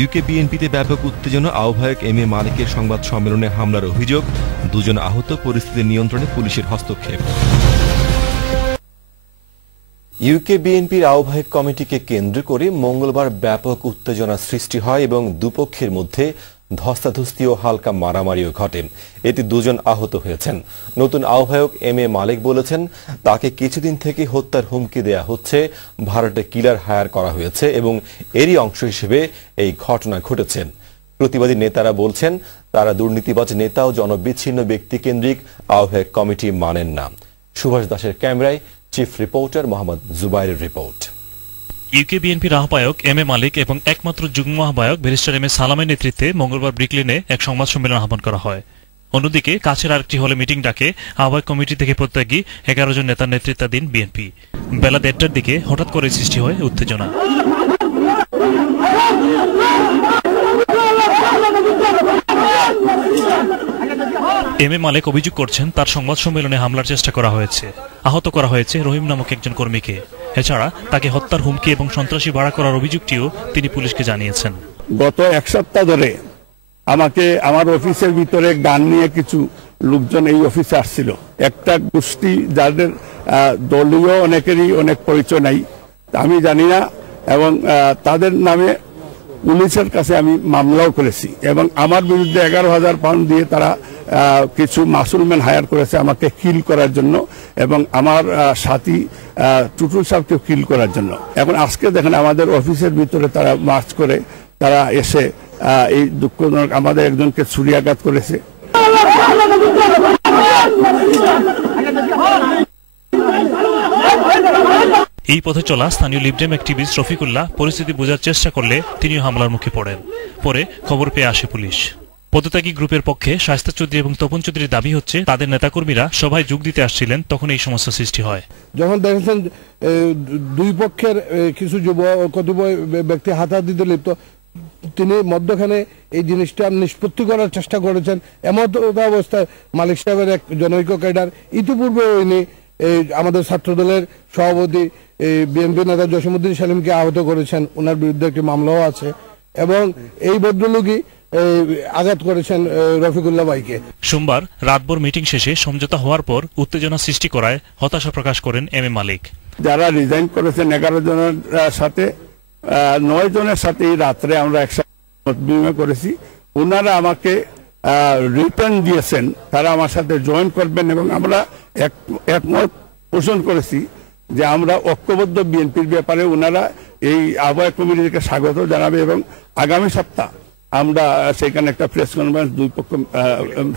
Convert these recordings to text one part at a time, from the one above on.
UK বিএনপিতে ব্যাপক উত্তেজনা, আহ্বায়ক এম এ মালিকের সংবাদ সম্মেলনে হামলার অভিযোগ, 2 জন আহত, পরিস্থিতি নিয়ন্ত্রণে পুলিশের হস্তক্ষেপ। ইউকে বিএনপির আহ্বায়ক কমিটিকে কেন্দ্র করে মঙ্গলবার ব্যাপক উত্তেজনা সৃষ্টি হয় এবং দুপক্ষের মধ্যে ধস্তাধস্তি ও হালকা মারামারিও ঘটে। এতে 2 জন আহত হয়েছেন। নতুন আহ্বায়ক এম এ মালিক বলেছেন, তাকে কিছুদিন থেকে হত্যার হুমকি দেয়া হচ্ছে, ভারতে কিলার হায়ার করা হয়েছে এবং এরই অংশ হিসেবে এই ঘটনা ঘটেছে। প্রতিবাদী নেতারা বলছেন, তারা দুর্নীতিবাজ নেতা ও জনবিচ্ছিন্ন ব্যক্তিকেন্দ্রিক আহ্বায়ক কমিটি মানেন না। সুভাষ দাসের ক্যামেরায় চিফ রিপোর্টার মোহাম্মদ জুবাইরের রিপোর্ট। ইউকে বিএনপির আহ্বায়ক এম এ মালিক এবং একমাত্র যুগ্ম আহ্বায়ক ব্যারিস্টার এম এ সালামের নেতৃত্বে মঙ্গলবার ব্রিকলেনে এক সংবাদ সম্মেলন আহ্বান করা হয়। অন্যদিকে কাছের আরেকটি হলে মিটিং ডাকে আহ্বায়ক কমিটি থেকে প্রত্যাগী 11 জন নেতার নেতৃত্বাধীন বিএনপি। বেলা 1:30টার দিকে হঠাৎ করে সৃষ্টি হয় উত্তেজনা। এম এ মালিক অভিযোগ করছেন, তার সংবাদ সম্মেলনে হামলার চেষ্টা করা হয়েছে, আহত করা হয়েছে রহিম নামক একজন কর্মীকে। এছাড়া তাকে হত্যার হুমকি এবং সন্ত্রাসী ভাড়া করার অভিযোগটিও তিনি পুলিশকে জানিয়েছেন। গত 1 সপ্তাহ ধরে আমাকে আমার অফিসের ভিতরে গান নিয়ে কিছু লোকজন এই অফিসে আসছিল। একটা গোষ্ঠী যাদের দলীয় অনেকেরই অনেক পরিচয় নাই, আমি জানি না, এবং তাদের নামে পুলিশের কাছে আমি মামলাও করেছি এবং আমার বিরুদ্ধে 11,000 পাউন্ড দিয়ে তারা কিছু মাসুলম্যান হায়ার করেছে আমাকে কিল করার জন্য এবং আমার সাথী টুটুল সাহেবকে কিল করার জন্য। এখন আজকে দেখেন আমাদের অফিসের ভিতরে তারা মার্চ করে তারা এসে এই দুঃখজনক আমাদের একজনকে ছুরিয়াঘাত করেছে। এই পথে চলা স্থানীয় লিবডেম অ্যাক্টিভিস্ট রফিকুল্লাহ পরিস্থিতি বোঝার চেষ্টা করলে তিনিও হামলার মুখে পড়েন। পরে খবর পেয়ে আসে পুলিশ। পদত্যাগী গ্রুপের পক্ষে শায়েস্তা চৌধুরী এবং তপন চৌধুরীর দাবি হচ্ছে, তাদের নেতাকর্মীরা সবাই যোগ দিতে আসছিলেন, তখন এই সমস্যা সৃষ্টি হয়। যখন দেখেছেন দুই পক্ষের কিছু কতিপয় ব্যক্তি হাতাহাতিতে লিপ্ত, তিনি মধ্যখানে এই জিনিসটা নিষ্পত্তি করার চেষ্টা করেছেন। এমন অবস্থায় মালিক সাহেবের এক জনৈক ক্যাডার ইতিপূর্বে উনি আমাদের ছাত্রদলের সভাপতি বিএনপি নেতা জসিমউদ্দিন সেলিমকে আহত করেছেন, ওনার বিরুদ্ধে একটি মামলাও আছে এবং এই ভদ্রলোকই আঘাত করেছেন রফিকুল্লাহ ভাইকে। সোমবার রাতভর মিটিং শেষে সমঝোতা হওয়ার পর উত্তেজনা সৃষ্টি করায় হতাশা প্রকাশ করেন এম এ মালিক। যারা রিজাইন করেছেন 11 জনের সাথে 9 জনের সাথে রাত্রে আমরা একসাথে মত বিনিময় করেছি। ওনারা আমাকে রিটার্ন দিয়েছেন, তারা আমার সাথে জয়েন করবেন এবং আমরা একমত পোষণ করেছি যে আমরা ঐক্যবদ্ধ বিএনপির ব্যাপারে ওনারা এই আহ্বায়ক কমিটিকে স্বাগত জানাবে এবং আগামী সপ্তাহ আমরা সেখানে একটা প্রেস কনফারেন্স দুই পক্ষ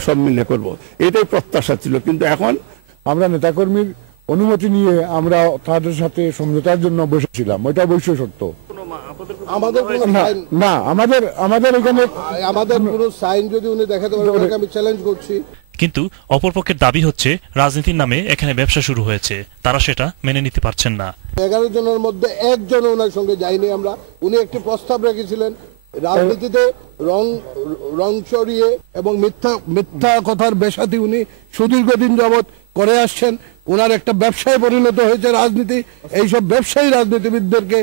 সব মিলে করব, এটাই প্রত্যাশা ছিল। কিন্তু এখন আমরা নেতাকর্মীর অনুমতি নিয়ে আমরা তাদের সাথে সমঝোতার জন্য বসেছিলাম, ওইটা অবশ্যই সত্য। আমাদের না, আমাদের এখানে আমাদের কোনো সাইন যদি উনি দেখাতে পারেন আমি চ্যালেঞ্জ করছি। কিন্তু অপরপক্ষের দাবি হচ্ছে, রাজনীতির নামে এখানে ব্যবসা শুরু হয়েছে, তারা সেটা মেনে নিতে পারছেন না। 11 জনের মধ্যে একজন ওনার সঙ্গে যায়নি আমরা। উনি একটি প্রস্তাব রেখেছিলেন, রাজনীতিতে রং চড়িয়ে এবং মিথ্যা কথার বেসাতি উনি সুদীর্ঘদিন যাবৎ করে আসছেন। ওনার একটা ব্যবসায় পরিণত হয়েছে রাজনীতি। এইসব ব্যবসায়ী রাজনীতিবিদদেরকে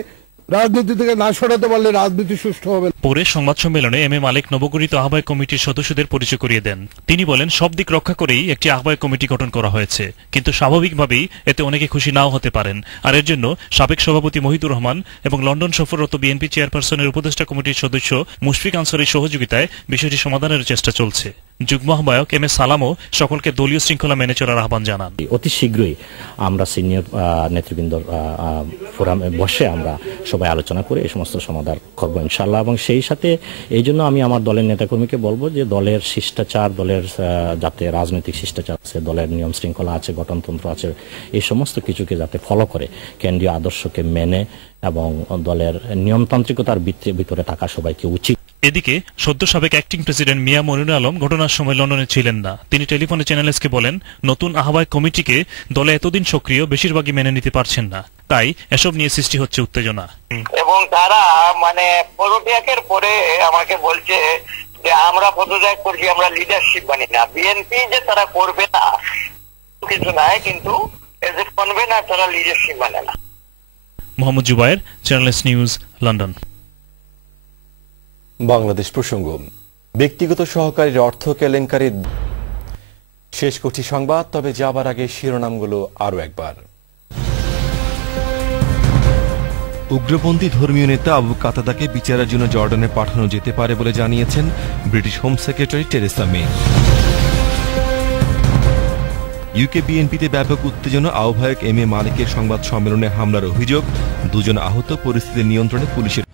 রাজনীতি থেকে না সরাতে পারলে রাজনীতি সুষ্ঠু হবে। পরে সংবাদ সম্মেলনে এম এ মালিক নবগঠিত আহ্বায়ক কমিটির সদস্যদের পরিচয় করিয়ে দেন। তিনি বলেন, সব দিক রক্ষা করেই একটি আহ্বায়ক কমিটি গঠন করা হয়েছে, কিন্তু স্বাভাবিকভাবেই এতে অনেকে খুশি নাও হতে পারেন। আর এর জন্য সাবেক সভাপতি মহিদুর রহমান এবং লন্ডন সফররত বিএনপি চেয়ারপারসনের উপদেষ্টা কমিটির সদস্য মুশফিক আনসারীর সহযোগিতায় বিষয়টি সমাধানের চেষ্টা চলছে। যুগ্ম আহ্বায়ক এম এ সালামও সকলকে দলীয় শৃঙ্খলা মেনে চলার আহ্বান জানান। অতি শীঘ্রই আমরা সিনিয়র নেতৃবৃন্দ ফোরামে বসে আমরা সবাই আলোচনা করে এই সমস্ত সমাধান করবো ইনশাআল্লাহ। এবং সেই সাথে এই জন্য আমি আমার দলের নেতাকর্মীকে বলবো যে দলের শিষ্টাচার, দলের যাতে রাজনৈতিক শিষ্টাচার আছে, দলের নিয়ম শৃঙ্খলা আছে, গঠনতন্ত্র আছে, এই সমস্ত কিছুকে যাতে ফলো করে কেন্দ্রীয় আদর্শকে মেনে এবং দলের নিয়মতান্ত্রিকতার ভিতরে থাকা সবাইকে উচিত। এদিকে সদ্য সাবেক অ্যাক্টিং প্রেসিডেন্ট মিয়া মনিরুল আলম ঘটনার সময় লন্ডনে ছিলেন না। তিনি টেলিফোনে চ্যানেল এসকে বলেন, নতুন আহ্বায়ক কমিটিকে দলে এতদিন সক্রিয় বেশিরভাগই মেনে নিতে পারছেন না, তাই এসব নিয়ে সৃষ্টি হচ্ছে উত্তেজনা। এবং তারা পদত্যাগের পরে আমাকে বলছে যে আমরা পদত্যাগ করছি, আমরা লিডারশিপ মানি না। বিএনপি যে তারা করবে না কিছু নাই, কিন্তু এজ এ কনভেনার তারা লিডারশিপ মানে না। Mohammad Zubair, channel S news, London. Bangladesh প্রসঙ্গ। ব্যক্তিগত সহকারীর অর্থ কেলেঙ্কারির শেষ করছি সংবাদ, তবে যাবার আগে শিরোনামগুলো আরও একবার। উগ্রপন্থী ধর্মীয় নেতা আবু কাতাদাকে বিচারের জন্য জর্ডানে পাঠানো যেতে পারে বলে জানিয়েছেন ব্রিটিশ হোম সেক্রেটারি টেরেসা মে। ইউকে বিএনপিতে ব্যাপক উত্তেজনা, আহ্বায়ক এম এ মালিকের সংবাদ সম্মেলনে হামলার অভিযোগ, 2 জন আহত, পরিস্থিতি নিয়ন্ত্রণে পুলিশের